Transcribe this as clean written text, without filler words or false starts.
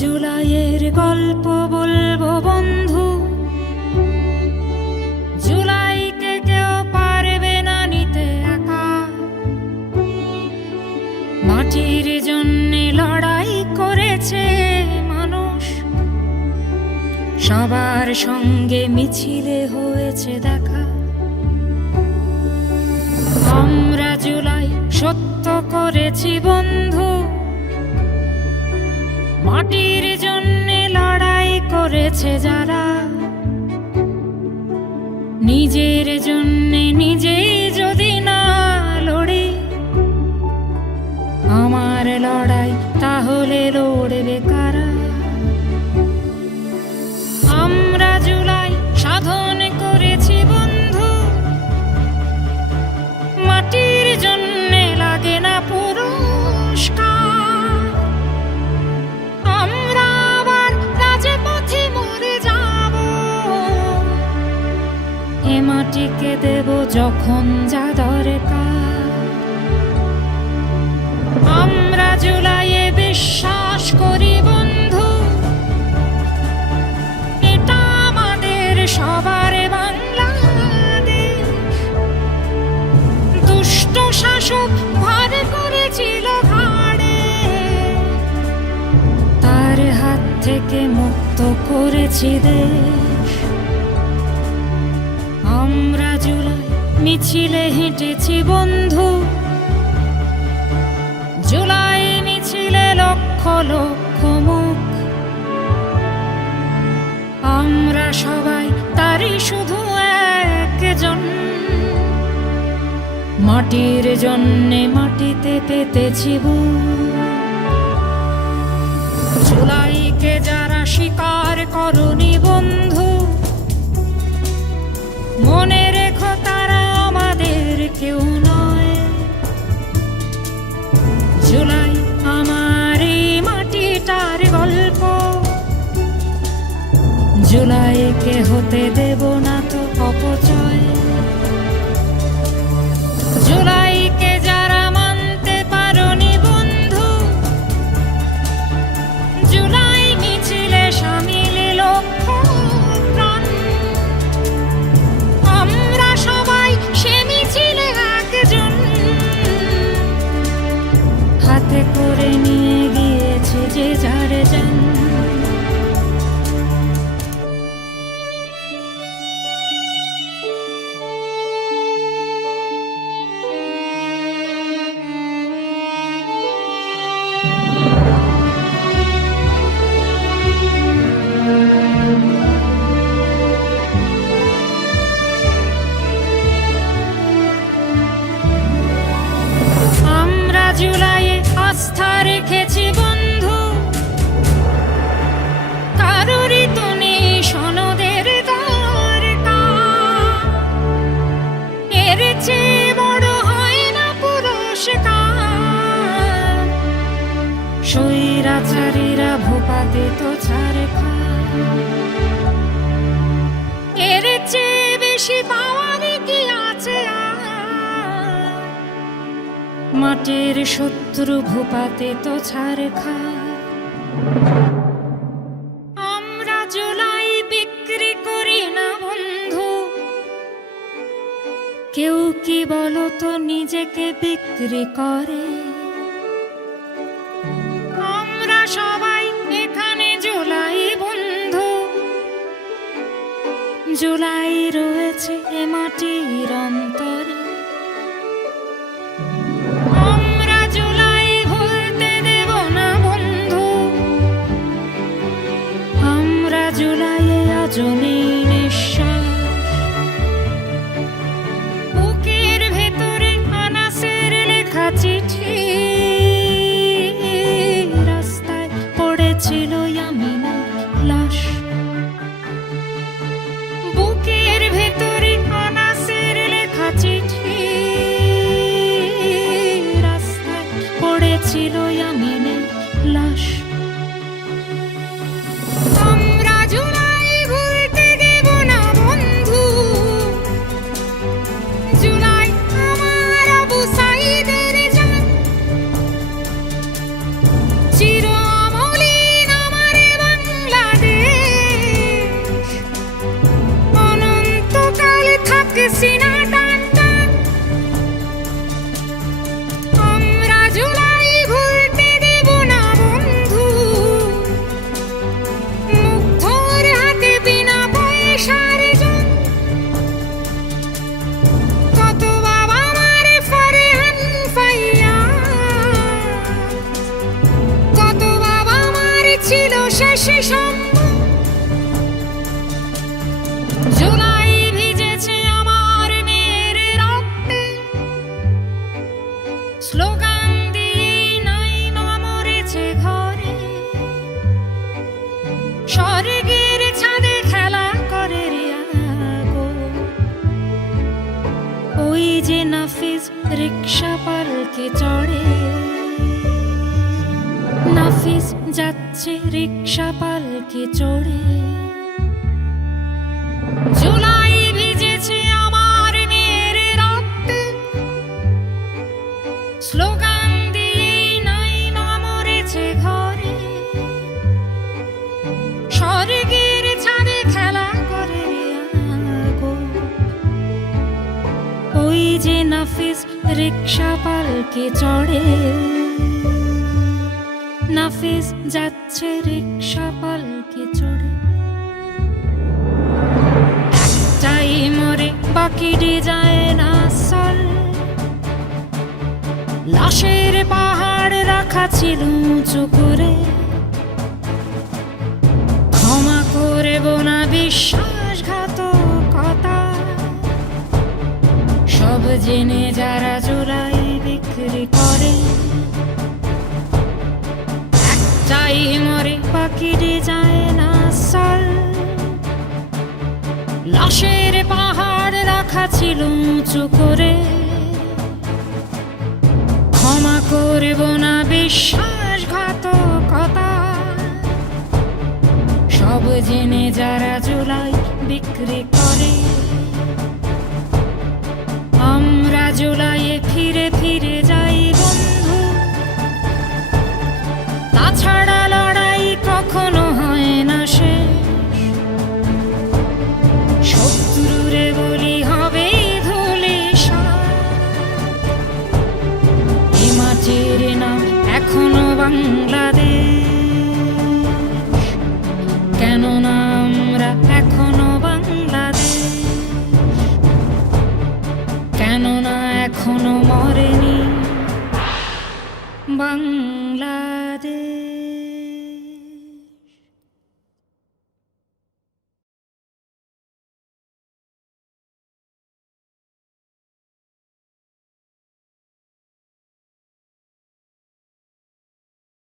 জুলাইয়ের গল্প বলবো বন্ধু, জুলাইকে কেউ পারবে না নিতে একা। মাটির জন্যে লড়াই করেছে মানুষ, সবার সঙ্গে মিছিলে হয়েছে দেখা। আমরা জুলাই সত্য করেছি বন্ধু, মাটির জন্যে লড়াই করেছে যারা। নিজের জন্যে নিজেই যদি না লড়ি, আমার লড়াই তাহলে লড়বে কারা? আমরা জুলাই সাধন করেছি বন্ধু, মাটির জন্যে লাগে না পুরস্কার। মাটিকে দেব যখন যা দরকার। আমরা জুলাইয়ে বিশ্বাস করি বন্ধু, এটা আমাদের সবার বাংলাদেশ। দুষ্ট শাসক ভার করেছিল ঘাড়ে, তার হাত থেকে মুক্ত করেছি দেশ। আমরা জুলাই মিছিলে হেঁটেছি বন্ধু, জুলাই মিছিলে লক্ষ লক্ষ মুখ। আমরা সবাই তারই শুধু একজন, মাটির জন্যে মাটিতে পেতেছি বুক। জুলাইকে যারা স্বীকার করনি বন্ধু, মনে রেখো তারা আমাদের কেউ নয়। জুলাই আমার এই মাটিটার গল্প, জুলাইকে হতে দেব না তো অপচয়। জুলাইকে যারা মানতে পারোনি বন্ধু, জুলাই মিছিলে সামিল লক্ষ প্রাণ। আমরা সবাই সে মিছিলে একজন, হাতে করে নিয়ে গিয়েছে যে যার জান। জুলাইয়ে আস্থা রেখেছি বন্ধু, কারোরই তো নেই সনদের দরকার। এর চেয়ে বড় হয় না পুরস্কার, স্বৈরাচারীরা ভোপাতে তো ছাড় খায়। এর চেয়ে বেশি পাওয়ার কি আছে? মাটির শত্রু ভূপাতে তো ছাড় খায়। আমরা জুলাই বিক্রি করি না বন্ধু, কেউ কি বলো তো নিজেকে বিক্রি করে? আমরা সবাই এখানে জুলাই বন্ধু, জুলাই রয়েছে এ মাটির অন্তরে। জুলাইয়ে আজ নেই নিঃশ্বাস, ছিল ইয়ামিনের লাশ। আমরা জুলাই ভুলতে দেব না বন্ধু, জুলাই আমার আবু সাঈদের জান, চির অমলিন আমার বাংলাদেশ, অনন্তকাল থাকে সিনা টান টান। আমরা জুলাই ভুলতে দেব না বন্ধু, মুগ্ধর হাতে বিনা পয়সার জন, কত বাবা মারে ফরহান ফাইয়াজ, কত বাবা মার ছিল শেষে সম্ভব। জুলাই ভিজেছে আমার মেয়ের রক্তে, স্লোগান দিয়ে নাই মা মরেছে ঘরে, স্বর্গের ছাদে খেলা করে রিয়া গো। ওই যে নাফিস রিক্সা পালকে চড়ে, নাফিস যাচ্ছে রিক্সা পালকে চড়ে। জুলাই ভিজেছে আমার মেয়ের রক্তে, স্লোগান দিয়ে নাই মা মরেছে ঘরে, স্বর্গের ছাদে খেলা করে রিয়া গো। ওই যে নাফিস রিক্সা পালকে চড়ে, নাফিস যাচ্ছে রিক্সা পালকে চড়ে। একটাই মরে বাকিটি যায় না সল, লাশের পাহাড় রাখা ছিল উঁচু করে, ক্ষমা করব না বিশ্বাসঘাতকতা, সব জেনে যারা জুলাই বিক্রি করে। একটাই মরে বাকিটি যায় না সল, লাশের পাহাড় রাখা ছিল উঁচু করে, ক্ষমা করব না বিশ্বাসঘাতকতা, সব জেনে যারা জুলাই বিক্রি করে। আমরা জুলাইয়ে ফিরে ফিরে যাই বন্ধু, তাছাড়া লড়াই কখনো হয় না শেষ। শত্রুরে বলি হবে ধুলি এ মাটির নাম এখনো বাংলাদেশ, কেননা আমরা এখনো বাংলাদেশ, কেননা এখনো মরেনি বাংলাদেশ।